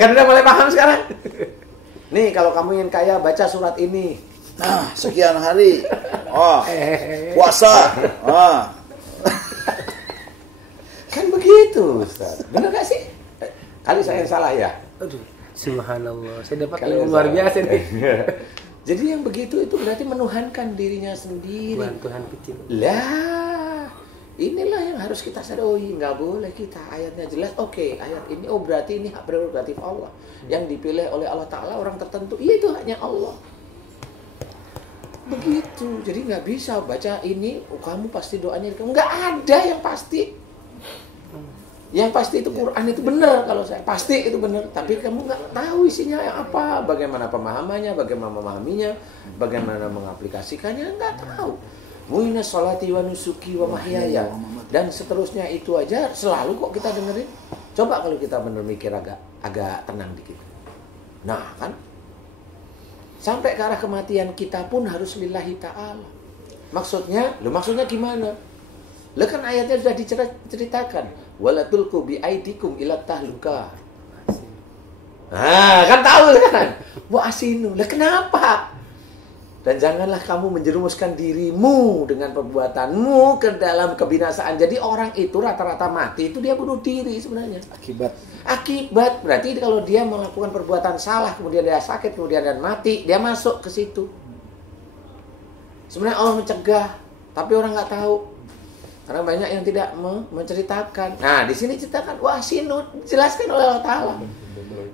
Kan udah mulai paham sekarang. Nih kalau kamu ingin kaya, baca surat ini. Nah, sekian hari. Puasa. Kan begitu, Ustaz. Benar gak sih? Kali saya yang salah ya? Aduh, subhanallah. Saya dapat Kali ilmu luar biasa nih. Jadi yang begitu itu berarti menuhankan dirinya sendiri. Tuhan kecil. Lah, inilah yang harus kita sadari. Nggak boleh kita ayatnya jelas. Oke, ayat ini berarti ini hak prerogatif Allah yang dipilih oleh Allah Ta'ala orang tertentu. Iya, itu haknya Allah. Begitu. Jadi nggak bisa baca ini, kamu pasti doanya kamu. Nggak ada yang pasti. Yang pasti itu Quran itu benar, kalau saya pasti itu benar, tapi kamu nggak tahu isinya apa, bagaimana pemahamannya, bagaimana memahaminya, bagaimana mengaplikasikannya, nggak tahu. Mu'ina sholati wa nusuki wa mahyaya dan seterusnya itu aja selalu kok kita dengerin. Coba kalau kita benar mikir agak tenang dikit. Nah kan, sampai ke arah kematian kita pun harus lillahi ta'ala. Maksudnya gimana? Lah kan ayatnya sudah diceritakan, wala tulqu bi aidikum ila tahluka. Nah, kan tahu kan? Wa asinu. Lah kenapa? Dan janganlah kamu menjerumuskan dirimu dengan perbuatanmu ke dalam kebinasaan. Jadi orang itu rata-rata mati itu dia bunuh diri sebenarnya. Akibat berarti kalau dia melakukan perbuatan salah, kemudian dia sakit, kemudian dia mati, dia masuk ke situ. Sebenarnya Allah mencegah, tapi orang nggak tahu. Karena banyak yang tidak menceritakan. Nah, di sini ceritakan, wah sinu, dijelaskan oleh Allah Ta'ala.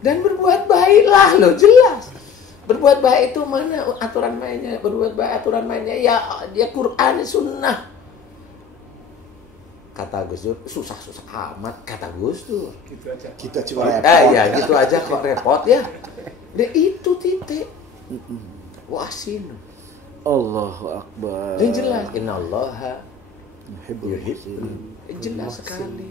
Dan berbuat baiklah, loh, jelas. Berbuat baik itu mana aturan mainnya? Berbuat baik aturan mainnya, ya Quran, Sunnah. Kata Gus Dur, susah-susah amat, kata Gus Dur. Gitu aja. Kita cuma repot. Ya, gitu aja kok repot ya. Dan itu titik. Wah sinu. Allahu Akbar. Dan jelas, innallaha jelas sekali.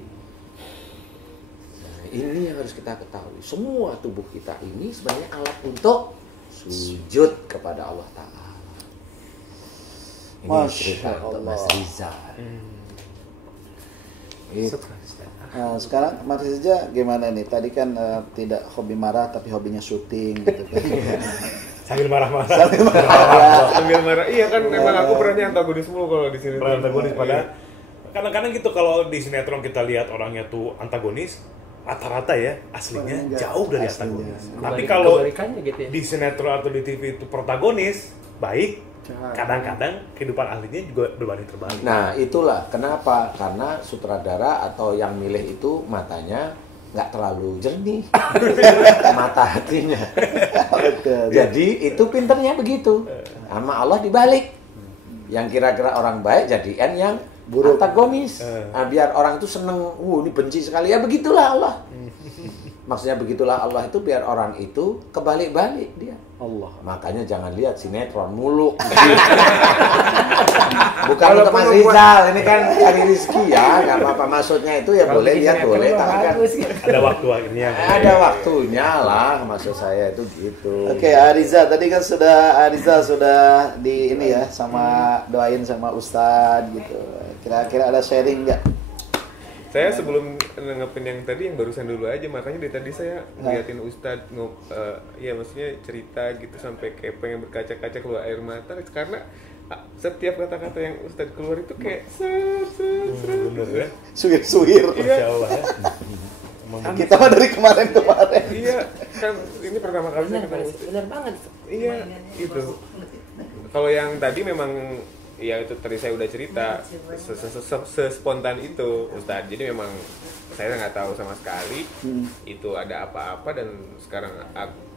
Nah, ini yang harus kita ketahui. Semua tubuh kita ini sebenarnya alat untuk sujud kepada Allah Ta'ala. Ini cerita untuk Mas Rizal. Nah, sekarang Mas Rizal gimana nih? Tadi kan tidak hobi marah tapi hobinya syuting gitu kan. Sambil marah-marah. Sambil marah. Iya kan memang aku perannya antagonis mulu kalau di sini. Antagonis pada kadang-kadang gitu kalau di sinetron kita lihat orangnya tuh antagonis, rata-rata ya aslinya jauh dari antagonis. Tapi kalau gitu ya. di sinetron atau di TV itu protagonis baik, kadang-kadang kehidupan aslinya juga berbanding terbalik. Nah, itulah kenapa, karena sutradara atau yang milih itu matanya nggak terlalu jernih. Mata hatinya. Jadi itu pinternya begitu. Sama Allah dibalik. Yang kira-kira orang baik jadikan yang antagonis. Nah, biar orang itu seneng, ini benci sekali, ya begitulah Allah. Maksudnya begitulah Allah itu biar orang itu kebalik-balik dia. Allah. Makanya jangan lihat sinetron mulu. Bukan untuk Mas Rizal, ini kan cari rezeki ya, nggak apa-apa. Maksudnya itu ya boleh lihat, boleh, tapi kan Ada waktu akhirnya. ada waktunya lah, maksud saya itu gitu. Oke, Ariza tadi kan Ariza sudah di ini ya sama doain sama Ustadz gitu. Kira-kira ada sharing nggak? Saya sebelum nanggepin yang tadi, yang barusan dulu aja, makanya dari tadi saya ngeliatin Ustadz ya maksudnya cerita gitu sampai kayak pengen berkaca-kaca keluar air mata karena setiap kata-kata yang Ustadz keluar itu kayak Bener ya. Suwir-suwir. Masya Allah ya. Kita mah dari kemarin-kemarin. Iya, kan ini pertama kali saya ketemu Ustadz. Benar banget. Iya, gitu. Kalau yang tadi memang ya itu tadi saya udah cerita sespontan itu Ustadz. Jadi memang saya nggak tahu sama sekali itu ada apa-apa dan sekarang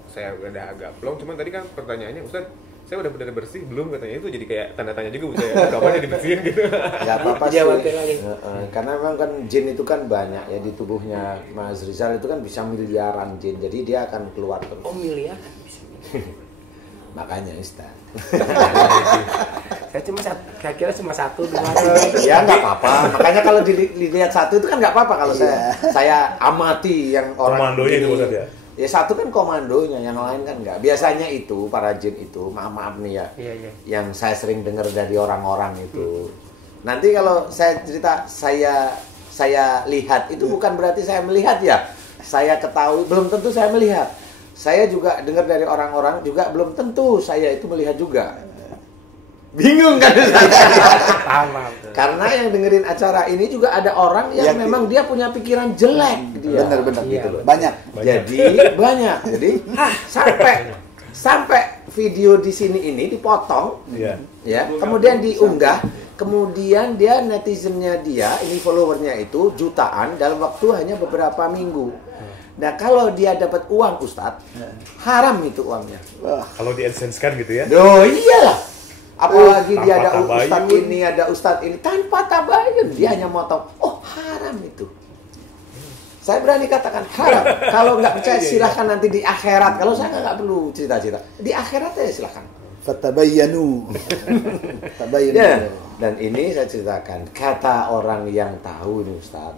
saya udah agak plong. Cuman tadi kan pertanyaannya Ustadz, saya udah benar bersih belum katanya, itu jadi kayak tanda tanya juga buat saya kapan jadi bersihin gitu. Nggak apa-apa sih. Karena memang kan jin itu kan banyak ya di tubuhnya Mas Rizal itu kan bisa miliaran jin. Jadi dia akan keluar terus. Oh miliaran. Makanya Ustaz. Saya kira cuma 1, 2. Ya nggak apa-apa. Makanya kalau dilihat satu itu kan nggak apa-apa kalau saya amati yang orang Komandonya ini. itu Ustaz ya. Ya satu kan komandonya, yang lain kan enggak. Biasanya itu para jin itu, maaf nih ya, yang saya sering dengar dari orang-orang itu. Nanti kalau saya cerita, saya lihat itu bukan berarti saya melihat ya. Saya ketahui belum tentu saya melihat. Saya juga dengar dari orang-orang juga belum tentu saya itu melihat juga. Bingung kan? Karena yang dengerin acara ini juga ada orang yang memang dia punya pikiran jelek dia. Benar-benar Iya, gitu loh. Banyak. Jadi banyak. Jadi sampai video di sini ini dipotong, ya, kemudian diunggah, kemudian dia netizennya dia, ini followernya itu jutaan dalam waktu hanya beberapa minggu. Nah kalau dia dapat uang Ustadz, haram itu uangnya. Kalau di AdSense kan gitu ya. Oh iyalah. Apalagi dia ada tabayun. Ustadz ini, ada Ustadz ini, tanpa tabayun dia hanya motong. Oh haram itu. Saya berani katakan haram. Kalau nggak percaya silahkan nanti di akhirat. Kalau saya nggak perlu cerita-cerita. Di akhirat aja silahkan. Fatabayyanu. Tabayyanu. Ya. Dan ini saya ceritakan kata orang yang tahu nih Ustaz.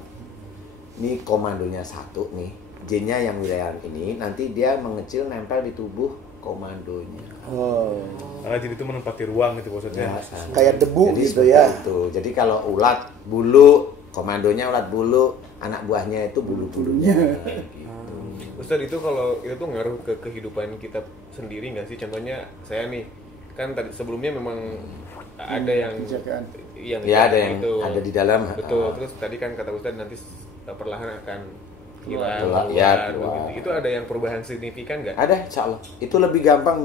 Ini komandonya satu nih. Jinnya yang miliaran ini nanti dia mengecil nempel di tubuh komandonya. Oh. Jadi itu menempati ruang gitu maksudnya. Kayak debu Jadi gitu ya. Itu. Jadi kalau ulat bulu, komandonya ulat bulu, anak buahnya itu bulu-bulunya. Ustadz itu kalau itu tuh ngaruh ke kehidupan kita sendiri nggak sih? Contohnya saya nih kan tadi sebelumnya memang ada yang Ya ada yang itu. ada di dalam. Betul. Terus tadi kan kata Ustadz nanti perlahan akan hilang, keluar. Gitu. Itu ada yang perubahan signifikan nggak? Ada, insya Allah. Itu lebih gampang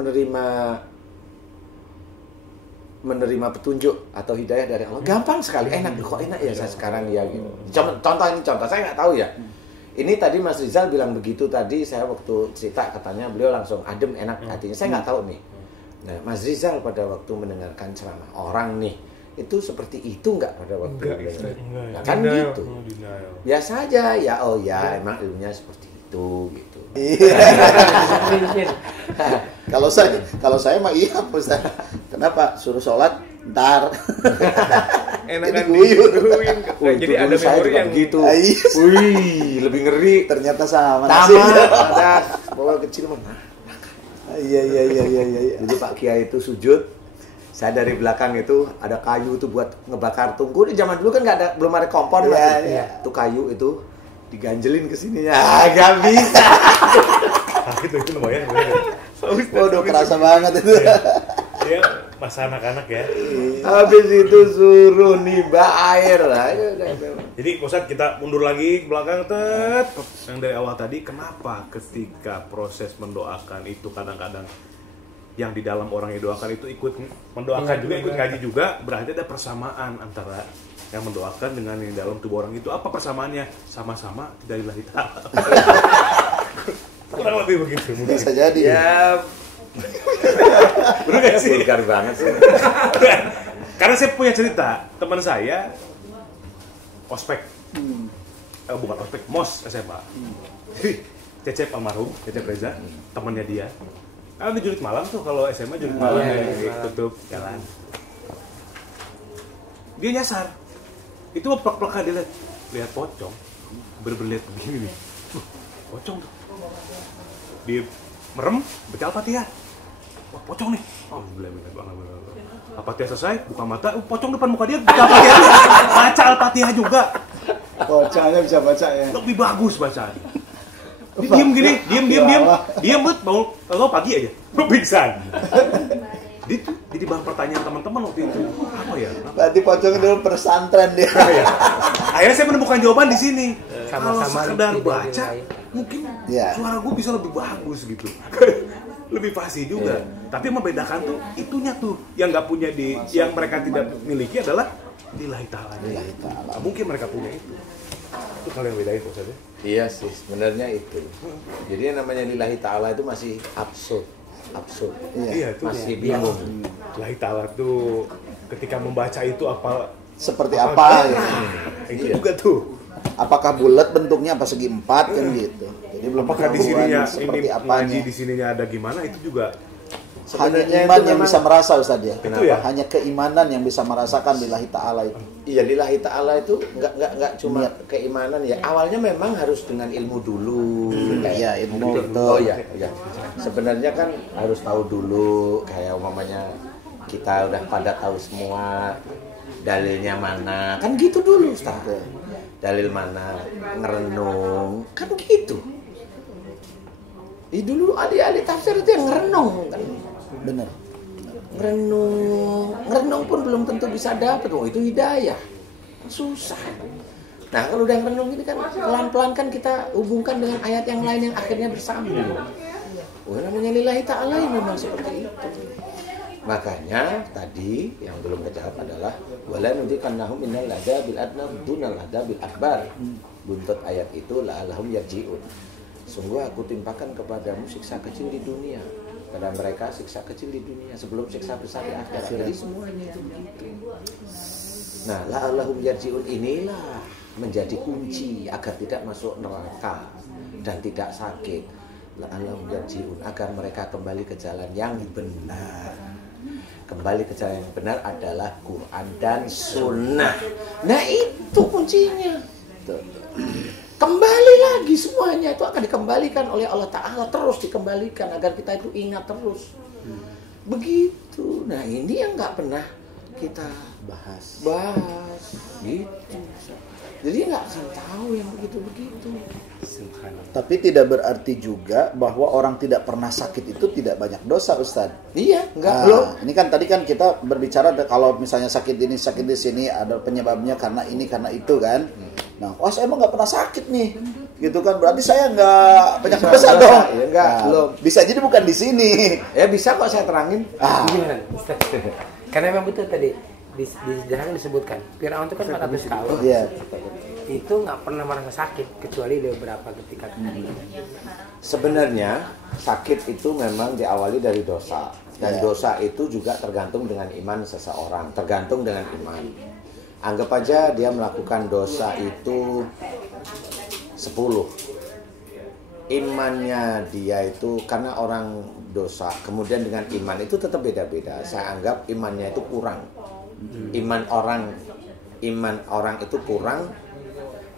menerima petunjuk atau hidayah dari Allah. Gampang sekali, enak kok enak ya saya sekarang ya gitu. Contoh saya nggak tahu ya. Ini tadi Mas Rizal bilang begitu tadi, saya waktu cerita katanya beliau langsung adem enak hatinya. Saya nggak tahu nih. Nah, Mas Rizal pada waktu mendengarkan ceramah orang nih itu seperti itu nggak pada waktu Enggak. kan gitu. Denial. Biasa aja ya, oh ya emang ilmunya seperti itu gitu. Kalau saya mah iya Ustaz. Kenapa? Suruh sholat ntar. Enakan diguruin. Jadi ada memori yang gitu. Wih, lebih ngeri. Ternyata sama. Ada bawa kecil mana? Iya. Dulu Pak Kiai itu sujud. Saya dari belakang itu ada kayu itu buat ngebakar tungku. Di zaman dulu kan belum ada kompor. Iya. Itu kayu itu diganjelin ke sini ya. Gak bisa. Itu lumayan. Waduh, kerasa banget itu. Ya, masa anak-anak ya. Habis itu suruh nimba air lah. Jadi Ustadz kita mundur lagi ke belakang yang dari awal tadi, kenapa ketika proses mendoakan itu kadang-kadang yang di dalam orang yang doakan itu ikut mendoakan juga, ikut ngaji juga, berarti ada persamaan antara yang mendoakan dengan yang dalam tubuh orang itu. Apa persamaannya? Sama-sama dari lillahi ta'ala. Kurang lebih begitu mungkin. Bisa jadi. Ya. Bener gak sih? Vulgar banget sih. Karena saya punya cerita, teman saya ospek, bukan ospek, mos SMA. Jadi Cecep almarhum, Cecep Reza, temannya dia. Kan di jurit malam tuh, kalau SMA jurit malam tutup jalan. Dia nyasar. Itu mau plak-plakan dia lihat pocong. Berbelit begini nih. Pocong tuh. Dia merem, baca Al-Fatihah. Wah, pocong nih. Oh, Al-Fatihah selesai, buka mata, pocong depan muka dia, baca Al-Fatihah. Baca Al-Fatihah juga. Pocongnya bisa baca ya. Lebih bagus bacaan. Diam gini, diam bet, bangun kalau pagi aja, pingsan. Jadi bahan pertanyaan teman-teman waktu itu, apa ya? Berarti pocong dulu pesantren dia. Ya. Akhirnya saya menemukan jawaban di sini. Kalau Sama-sama sekedar tidak baca, dinilai. mungkin Ya. suara gue bisa lebih bagus gitu. Lebih fasih juga. Tapi yang membedakan tuh itunya tuh yang nggak punya yang mereka tidak miliki adalah lillahi ta'ala. Lillahi ta'ala. Mungkin mereka punya itu. Itu kalian bedain kok saja. Iya sih, sebenarnya itu. Jadi yang namanya lillahi ta'ala itu masih absurd. Iya itu Masih bingung. lillahi ta'ala tuh ketika membaca itu Seperti apa ya? Itu juga tuh. Apakah bulat bentuknya apa segi empat kan gitu. Jadi belum Apakah di ketahuan sininya seperti ini apanya. ngaji di sininya ada gimana itu juga Hanya Sebenarnya iman itu yang memang- bisa merasa Ustaz ya. Itu ya? Hanya keimanan yang bisa merasakan lillahi ta'ala itu. Iya, lillahi ta'ala itu nggak cuma keimanan ya. Awalnya memang harus dengan ilmu dulu. Iya, ilmu itu. Oh iya. Sebenarnya kan harus tahu dulu, kayak umpamanya kita udah pada tahu semua dalilnya mana. Kan gitu dulu, Ustaz. Dalil mana, ngerenung, kan gitu. Dulu ahli-ahli tafsir itu yang ngerenung kan. Bener. Ngerenung pun belum tentu bisa dapat. Oh, itu hidayah. Susah. Nah, kalau udah ngerenung ini kan pelan-pelan kan kita hubungkan dengan ayat yang lain yang akhirnya bersambung. Oh, namanya lillahi ta'ala memang seperti itu. Makanya tadi yang belum kejawab adalah wala nudikannahum innal adabil adna dunal adabil akbar. Buntut ayat itu la'allahum yarji'un. Sungguh aku timpakan kepadamu siksa kecil di dunia, pada mereka siksa kecil di dunia sebelum siksa besar di akhirat. Jadi semuanya itu begitu. Nah, la'allahum yarji'un inilah menjadi kunci agar tidak masuk neraka dan tidak sakit. La'allahum yarji'un agar mereka kembali ke jalan yang benar. Kembali ke jalan yang benar adalah Quran dan Sunnah. Nah, itu kuncinya. Kembali lagi semuanya itu akan dikembalikan oleh Allah Ta'ala, terus dikembalikan agar kita itu ingat terus. Begitu. Nah, ini yang nggak pernah kita bahas gitu. Jadi nggak akan tahu yang begitu-begitu. Tapi tidak berarti juga bahwa orang tidak pernah sakit itu tidak banyak dosa, Ustaz. Iya, enggak Nah, belum. ini kan tadi kan kita berbicara kalau misalnya sakit ini sakit di sini ada penyebabnya karena ini karena itu kan. Nah, saya emang nggak pernah sakit nih, gitu kan? Berarti saya nggak banyak dosa dong. Ya, enggak, belum. Bisa jadi bukan di sini. Ya bisa kok saya terangin. Gimana? Ustaz? Karena memang betul tadi di sejarah disebutkan Firaun itu kan 400 tahun. Iya. Itu nggak pernah merasa sakit kecuali beberapa ketika. Sebenarnya sakit itu memang diawali dari dosa. Dan dosa itu juga tergantung dengan iman seseorang, tergantung dengan iman. Anggap aja dia melakukan dosa itu 10. Imannya dia itu karena orang dosa, kemudian dengan iman itu tetap beda-beda. Saya anggap imannya itu kurang. Iman orang itu kurang.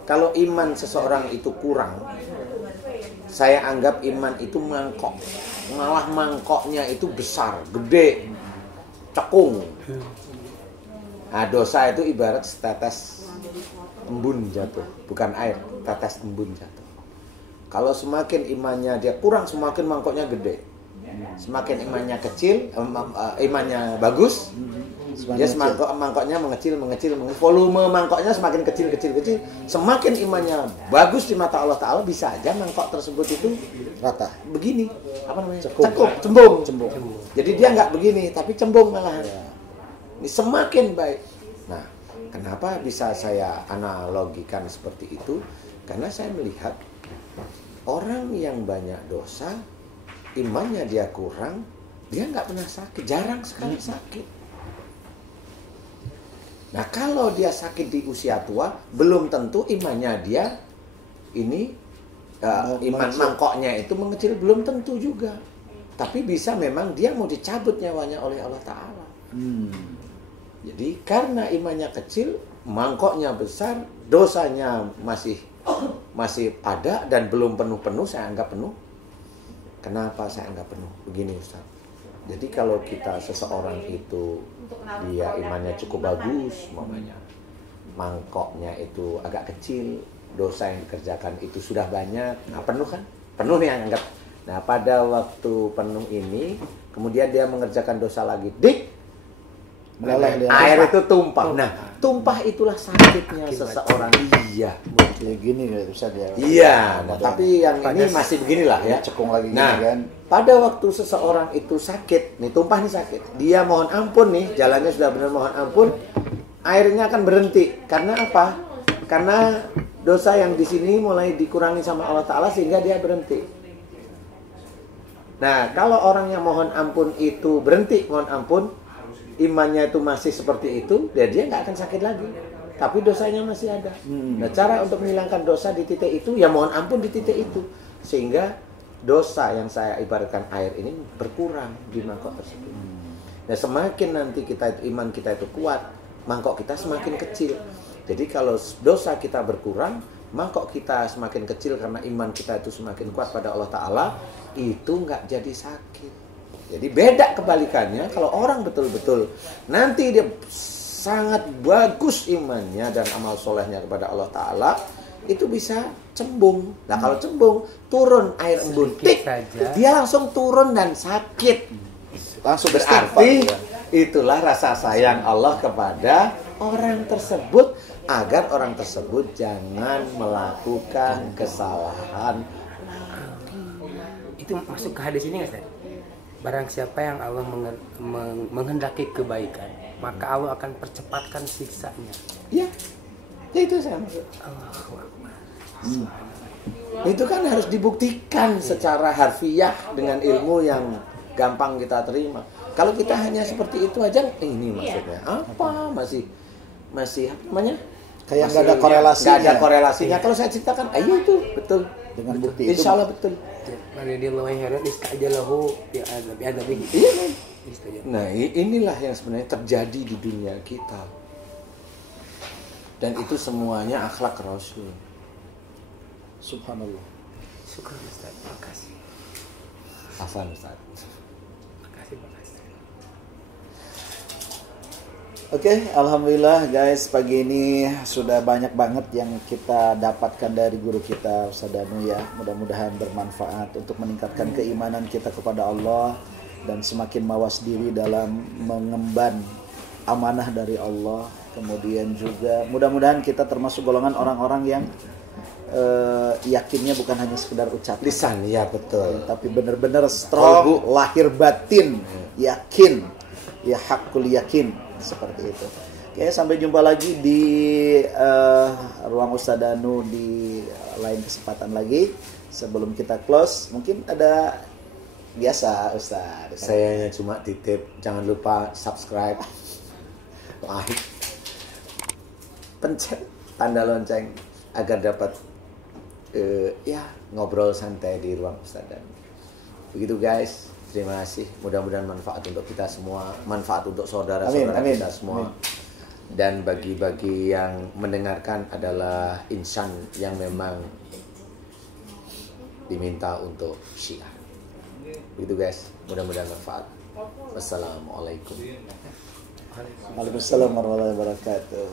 Kalau iman seseorang itu kurang, saya anggap iman itu mangkok. Malah mangkoknya itu besar, gede, cekung. Nah, dosa itu ibarat setetes embun jatuh, bukan air, tetes embun jatuh. Kalau semakin imannya dia kurang, semakin mangkoknya gede. Semakin imannya kecil, imannya bagus, dia mangkoknya mengecil. Volume mangkoknya semakin kecil. Semakin imannya bagus di mata Allah Ta'ala, bisa aja mangkok tersebut itu rata. Begini, apa namanya? Cembung. Jadi dia nggak begini, tapi cembung malahan. Ini semakin baik. Nah, kenapa bisa saya analogikan seperti itu? Karena saya melihat orang yang banyak dosa, imannya dia kurang, dia nggak pernah sakit, jarang sekali sakit. Nah, kalau dia sakit di usia tua, belum tentu imannya dia ini iman mangkoknya itu mengecil belum tentu juga. Tapi bisa memang dia mau dicabut nyawanya oleh Allah Ta'ala. Jadi karena imannya kecil, mangkoknya besar, dosanya masih ada dan belum penuh-penuh, saya anggap penuh. Kenapa saya anggap penuh? Begini Ustaz. Jadi kalau kita seseorang itu dia imannya cukup bagus, mamanya mangkoknya itu agak kecil, dosa yang dikerjakan itu sudah banyak, nah penuh kan? Penuh nih anggap. Nah pada waktu penuh ini, kemudian dia mengerjakan dosa lagi, air itu tumpah. Nah tumpah itulah sakitnya seseorang. Iya. Kayak gini ya Ustaz ya. Iya. Nah, tapi yang ini masih beginilah ya. Cekung lagi nah, gini kan. Pada waktu seseorang itu sakit, nih tumpah nih sakit, dia mohon ampun nih, jalannya sudah benar mohon ampun, airnya akan berhenti. Karena apa? Karena dosa yang di sini mulai dikurangi sama Allah Ta'ala sehingga dia berhenti. Nah, kalau orang yang mohon ampun itu berhenti mohon ampun, imannya itu masih seperti itu, dia nggak akan sakit lagi. Tapi dosanya masih ada. Nah, cara untuk menghilangkan dosa di titik itu, ya mohon ampun di titik itu. Sehingga dosa yang saya ibaratkan air ini berkurang di mangkok tersebut. Nah, semakin nanti iman kita itu kuat, mangkok kita semakin kecil. Jadi kalau dosa kita berkurang, mangkok kita semakin kecil karena iman kita itu semakin kuat pada Allah Ta'ala, itu nggak jadi sakit. Jadi beda kebalikannya, kalau orang betul-betul nanti dia sangat bagus imannya dan amal solehnya kepada Allah Ta'ala, itu bisa cembung. Nah kalau cembung, turun air embun, dia langsung turun dan sakit. Langsung berarti itulah rasa sayang Allah kepada orang tersebut, agar orang tersebut jangan melakukan kesalahan. Itu masuk ke hadis ini nggak Ustaz? Barang siapa yang Allah menghendaki kebaikan, maka Allah akan percepatkan siksanya. Ya itu saya maksud. Itu kan harus dibuktikan secara harfiah dengan ilmu yang gampang kita terima. Kalau kita hanya seperti itu aja, ini maksudnya apa? Masih apa namanya? Kayak nggak ada korelasinya. Nggak ada korelasinya. Kalau saya ceritakan, ayo itu betul. Dengan bukti itu. Insya Allah betul. Nah inilah yang sebenarnya terjadi di dunia kita. Dan itu semuanya akhlak Rasul. Subhanallah. Syukur Ustaz, makasih. Afan Ustaz. Makasih. Oke, alhamdulillah guys, pagi ini sudah banyak banget yang kita dapatkan dari guru kita Ustaz Danu ya. Mudah-mudahan bermanfaat untuk meningkatkan keimanan kita kepada Allah dan semakin mawas diri dalam mengemban amanah dari Allah. Kemudian juga mudah-mudahan kita termasuk golongan orang-orang yang yakinnya bukan hanya sekedar ucapan Lisan, ya betul. tapi benar-benar strong, lahir batin, yakin, ya hakul yakin, seperti itu. Oke, sampai jumpa lagi di ruang Ustaz Danu di lain kesempatan lagi. Sebelum kita close, mungkin ada biasa Ustaz. Saya cuma titip, jangan lupa subscribe, like, pencet tanda lonceng agar dapat ngobrol santai di ruang Ustaz Danu. Begitu guys, terima kasih. Mudah-mudahan manfaat untuk kita semua, manfaat untuk saudara-saudara kita semua. Amin. Dan bagi yang mendengarkan adalah insan yang memang diminta untuk syiar. Begitu guys, mudah-mudahan manfaat. Wassalamualaikum. Waalaikumsalam warahmatullahi wabarakatuh.